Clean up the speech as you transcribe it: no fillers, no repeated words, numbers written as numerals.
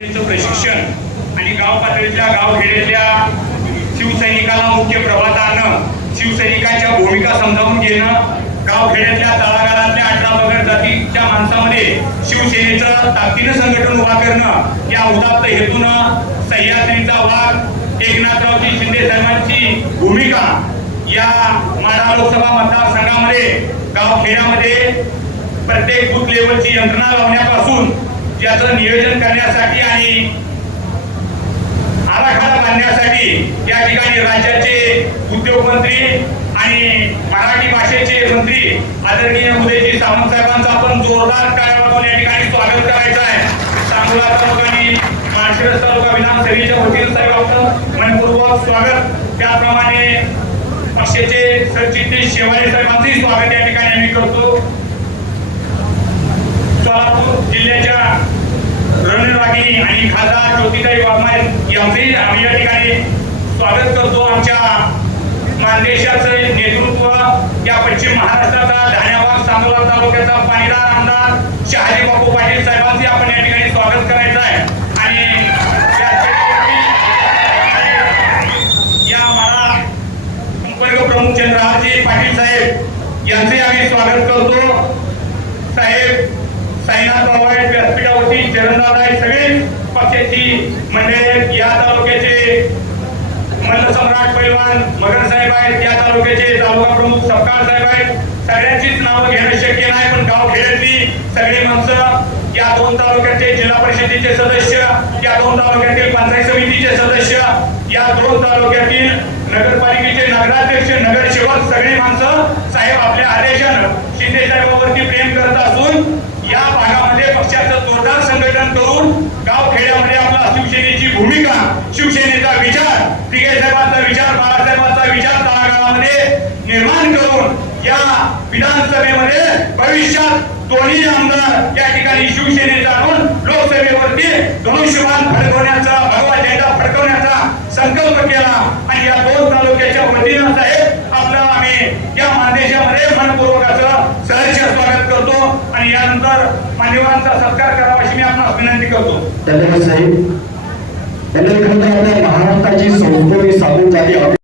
प्रशिक्षण आणि गाव पातळीच्या गावखेड्यातल्या शिवसैनिकाला मुख्य प्रवाहानं शिवसैनिकांच्या भूमिका समजावून घेणं, गावखेड्यातल्या तळागाळातल्या 18 पगड जातीच्या माणसामध्ये शिवसेनेचं ताकदीनं संघटन उभा करणं या उदात्त हेतूनं सह्याद्रीचा वाघ एकनाथरावजी शिंदे साहेबांची भूमिका या माढा लोकसभा मतदारसंघामध्ये गावखेड्यामध्ये प्रत्येक बूथ लेवलची यंत्रणा लावण्यापासून याचं नियोजन करण्यासाठी आणि आराखडा बांधण्यासाठी या ठिकाणी राज्याचे उद्योग मंत्री आणि मराठी भाषेचे मंत्री आदरणीय उदयजी सामंत साहेबांचं आपण जोरदार टाळ्या वाजवून या ठिकाणी स्वागत करायचं आहे. सांगोला तालुका आणि माळशिरस तालुका विधानसभेच्या वतीने साहेब आपलं मनपूर्वक स्वागत. त्याप्रमाणे पक्षाचे सरचिटणीस शेवाळे साहेबांचंही स्वागत या ठिकाणी आम्ही करतो. सोलापूर जिल्ह्याच्या रणरागिणी आणि खासदार ज्योतिताई वाघमारे यांचेही आम्ही या ठिकाणी स्वागत करतो. आमच्या मानदेशाचं नेतृत्व या पश्चिम महाराष्ट्राचा धान्याबाग सांगोला तालुक्याचा पाणीदार आमदार शहाजी बापू पाटील साहेबांचे आपण या ठिकाणी स्वागत करायचं आहे. आणि या मला संपर्क प्रमुख चंद्रहारजी पाटील साहेब यांचे आम्ही स्वागत करतो. साहेब साईनाथ बाबाई व्यासपीठावरती चरणदादा सगळे पक्षाची मंडळी या तालुक्याचे मल्लसम्राट पैलवान मगर साहेब आहेत, या तालुक्याचे तालुका प्रमुख सपकाळ साहेब आहेत. सगळ्यांचीच नावं घेणं शक्य नाही, पण गावखेड्यातली सगळी माणसं, या 2 तालुक्याचे जिल्हा परिषदेचे सदस्य, या 2 तालुक्यातील पंचायत समितीचे सदस्य, या 2 तालुक्यातील नगरपालिकेचे नगराध्यक्ष नगरसेवक सगळी माणसं साहेब आपल्या आदेशानं शिंदे साहेबांवरती प्रेम करत असून या भागामध्ये पक्षाचं जोरदार संघटन करून गावखेड्यामध्ये आपला शिवसेनेची भूमिका, शिवसेनेचा विचार, तिघे साहेबांचा विचार, बाळासाहेबांचा विचार तळागाळामध्ये निर्माण करून या विधानसभेमध्ये भविष्यात दोन्ही आमदार या ठिकाणी शिवसेनेचा आणून लोकसभेवरती धनुष्यबाण फडकवण्याचा, भगवा झेंडा फडकवण्याचा संकल्प केला. आणि या 2 तालुक्याच्या वतीनं साहेब आपलं आम्ही या मानदेशामध्ये मनपूर्वकाचं सहर्ष स्वागत करतो. आणि यानंतर मान्यवरांचा सत्कार करावा अशी मी आपणास विनंती करतो. धन्यवाद साहेब. महाराष्ट्राची संस्कृती साधून झाली.